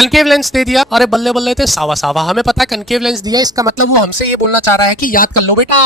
Concave lens दे दिया, अरे बल्ले बल्ले थे सावा सावा, हमें पता है कनकेव लेंस दिया, इसका मतलब वो हमसे ये बोलना चाह रहा है कि याद कर लो बेटा,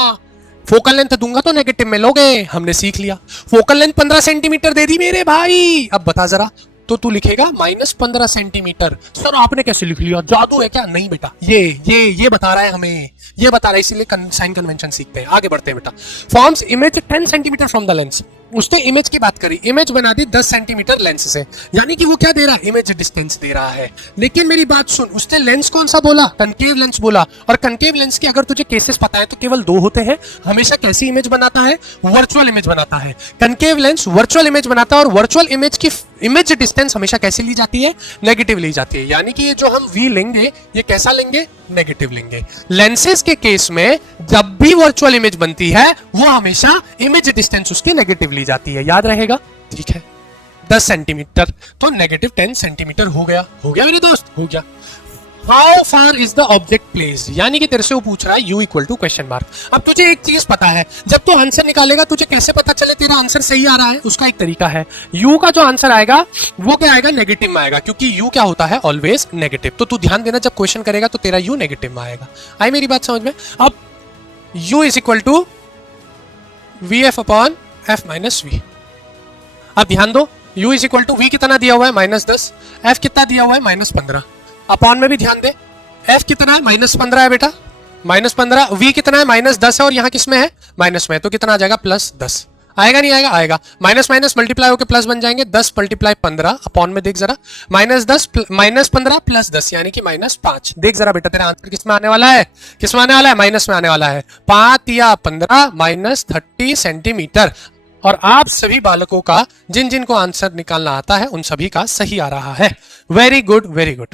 फोकल लेंथ दूंगा तो नेगेटिव में लोगे, हमने सीख लिया। फोकल लेंथ 15 सेंटीमीटर दे दी मेरे भाई, अब बता जरा, तो तू लिखेगा -15 सेंटीमीटर। सर आपने कैसे लिख लिया, जादू है क्या? नहीं बेटा, ये बता रहा है हमें, ये बता रहा है, इसीलिए साइन कन्वेंशन सीखते हैं। आगे बढ़ते हैं बेटा। Forms image 10 centimetre from the lens, उसने इमेज की बात करी, इमेज बना दी 10 सेंटीमीटर लेंस से, यानी कि वो क्या दे रहा है, इमेज डिस्टेंस दे रहा है। लेकिन मेरी बात सुन, उसने लेंस कौन सा बोला, कनकेव लेंस बोला, और कनकेव लेंस के अगर तुझे केसेस पता है तो केवल 2 होते हैं। हमेशा कैसी इमेज बनाता है, वर्चुअल इमेज बनाता है। कनकेव लेंस वर्चुअल इमेज बनाता है, और वर्चुअल इमेज की इमेज डिस्टेंस हमेशा कैसे ली जाती है, नेगेटिव ली जाती है। यानी कि ये जो हम v लेंगे, ये कैसा लेंगे, नेगेटिव लेंगे। लेंसेज के केस में जब भी वर्चुअल इमेज बनती है, वो हमेशा इमेज डिस्टेंस उसकी नेगेटिव ली जाती है, याद रहेगा। ठीक है, 10 सेंटीमीटर तो नेगेटिव 10 सेंटीमीटर हो गया मेरे दोस्त, हो गया। How far is the object placed, यानी कि तेरे से वो पूछ रहा है u equal to question mark. अब तुझे एक चीज पता है, जब तू आंसर निकालेगा तुझे कैसे पता चले तेरा आंसर सही आ रहा है, उसका एक तरीका है, u का जो आंसर आएगा वो क्या आएगा, नेगेटिव में आएगा, क्योंकि u क्या होता है, ऑलवेज नेगेटिव। तो तू ध्यान देना, जब क्वेश्चन करेगा तो तेरा u नेगेटिव में आएगा। आई मेरी बात समझ में? अब u is equal to vf upon f minus v। अब ध्यान दो, u is equal to v कितना दिया हुआ है, -10, f कितना दिया हुआ है, -15। अपॉन में भी ध्यान दे, f कितना है, -15 है बेटा, -15, v कितना है, -10 है, और यहाँ किस में है, माइनस में है, तो कितना आ जाएगा, +10। आएगा नहीं आएगा, आएगा। माइनस माइनस मल्टीप्लाई होकर प्लस बन जाएंगे, 10 मल्टीप्लाई 15, अपॉन में देख जरा, -10 -15 + 10 यानी कि -5। देख जरा बेटा तेरा आंसर किस में आने वाला है, किस में आने वाला है, माइनस में आने वाला है। 5 या 15 -30 सेंटीमीटर। और आप सभी बालकों का, जिन जिन को आंसर निकालना आता है, उन सभी का सही आ रहा है। Very good, very good.